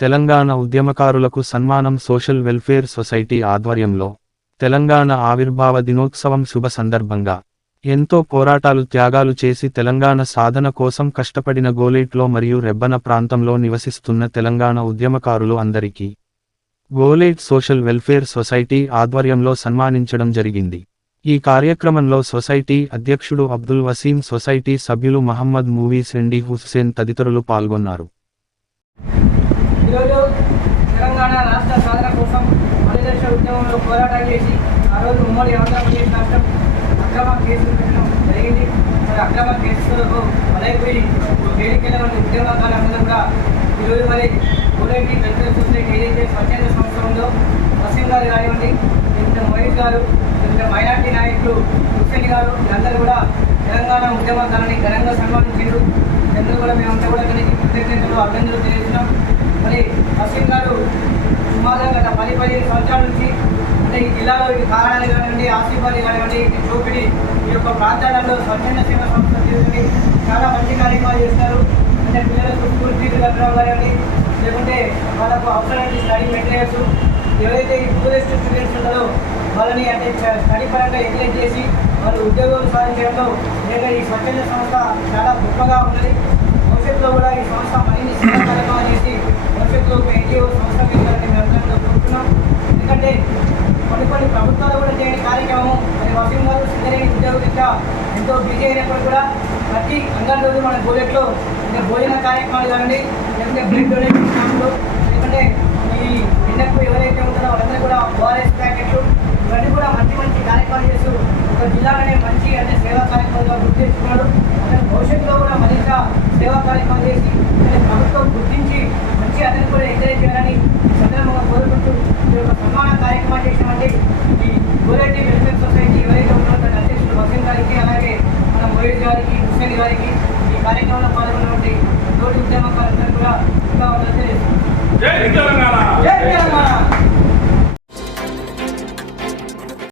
తెలంగాణ ఉద్యమకారులకు సన్మానం social welfare society ఆధ్వర్యంలో తెలంగాణ ఆవిర్భావ దినోత్సవం శుభ సందర్భంగా. ఎంతో పోరాటాలు త్యాగాలు చేసి తెలంగాణ సాధన కోసం కష్టపడిన గోలేట్లో మరియు రెబ్బన ప్రాంతంలో నివసిస్తున్న తెలంగాణ ఉద్యమకారులు అందరికీ గోలేట్ సోషల్ వెల్ఫేర్ సొసైటీ ఆధ్వర్యంలో సన్మానించడం జరిగింది. ఈ కార్యక్రమంలో సొసైటీ అధ్యక్షుడు అబ్దుల్ వసీం సొసైటీ సభ్యులు మహమ్మద్ మూవీస్ ఎండి హుస్సేన్ తదితరులు పాల్గొన్నారు ఈరోజు తెలంగాణ రాష్ట్ర సాధన కోసం మలిదశ ఉద్యమంలో పోరాటం చేసి ఆ రోజు ఉమ్మడి ఆంధ్రప్రదేశ్ రాష్ట్రం అక్రమ కేసులు పెట్టడం జరిగింది. మరి అక్రమ కేసులకు బలైపోయి వేదికల ఉద్యమకాలందరూ కూడా ఈరోజు మరి కోరేటి వెల్ఫేర్ సొసైటీ ఏదైతే స్వచ్ఛంద సంస్థ ఉందో వసీం గారు కానివ్వండి ఇంత మోహిత్ గారు ఇంత మైనార్టీ నాయకులు హుస్సేన్ గారు వీళ్ళందరూ కూడా తెలంగాణ ఉద్యమకాలని ఘనంగా సన్మానించారు అందరూ కూడా మేమంతా కూడా దానికి కృతజ్ఞతలు అభినందనలు తెలియజేస్తున్నాం మరి వసీం గారు సుమారుగా గత పది పదిహేను సంవత్సరాల నుంచి అంటే ఈ జిల్లాలో ఇటు కారణాలు కానివ్వండి ఆసిఫాలి కానివ్వండి ఇటు చూపిడి ఈ యొక్క ప్రాంతాలలో స్వచ్ఛంద సేవ సంస్థ తీసుకుని చాలా మంచి కార్యక్రమాలు చేస్తారు. అంటే పిల్లలకు స్కూల్ ఫీజు కట్టడం కానివ్వండి లేకుంటే వాళ్ళకు అవసరమైన స్టడీ మెటీరియల్స్. ఎవరైతే ఈ టూరిస్ట్ స్టూడెంట్స్ ఉన్నారో వాళ్ళని అంటే స్టడీ పరంగా ఎంకరేజ్ చేసి వాళ్ళు ఉద్యోగాలు సాధించడంలో లేదా ఈ స్వచ్ఛంద సంస్థ చాలా గొప్పగా ఉన్నది భవిష్యత్తులో కూడా ఈ సంస్థ మరిన్ని సేవా కార్యక్రమాలు చేసి భవిష్యత్తులో ఒక ఎన్జిఓ సంస్థ పెట్టాలని మేము అందరం కోరుతున్నాం ఎందుకంటే కొన్ని కొన్ని ప్రభుత్వాలు కూడా చేయని కార్యక్రమం మరి వసీం సింగరేణి ఉద్యోగరీత్యా ఎంతో బిజీ అయినప్పుడు కూడా ప్రతి అందరి రోజు మన గోలెట్లో ఇంకా భోజన కార్యక్రమాలు కానివ్వండి లేకుంటే బ్లడ్ డొనేషన్ క్యాంపులు లేకుంటే ఈ ఎండకు ఎవరైతే ఉంటారో వాళ్ళందరూ కూడా ఓఆర్ఎస్ ప్యాకెట్లు ఇవన్నీ కూడా మంచి మంచి కార్యక్రమాలు చేస్తూ ఒక జిల్లాలోనే మంచి అంటే సేవా కార్యక్రమాలుగా గుర్తించుకున్నాడు అతను భవిష్యత్తులో కూడా మరింత సేవా కార్యక్రమాలు చేసి ప్రభుత్వం గుర్తించి మంచి అతను కూడా ఎంకరేజ్ చేయాలని సందర్భంగా కోరుకుంటూ ఈ యొక్క సన్మాన కార్యక్రమాలు చేసినామంటే ఈ గోరెడ్డి వెల్ఫేర్ సొసైటీ ఎవరైతే ఉన్నారో దాని అధ్యక్షుడు వసీం గారికి అలాగే మన మోహిత్ వారికి ఈ కార్యక్రమంలో పాల్గొన్నటువంటి తోటి ఉద్యమకారులందరూ కూడా ఇంకా జై తెలంగాణ.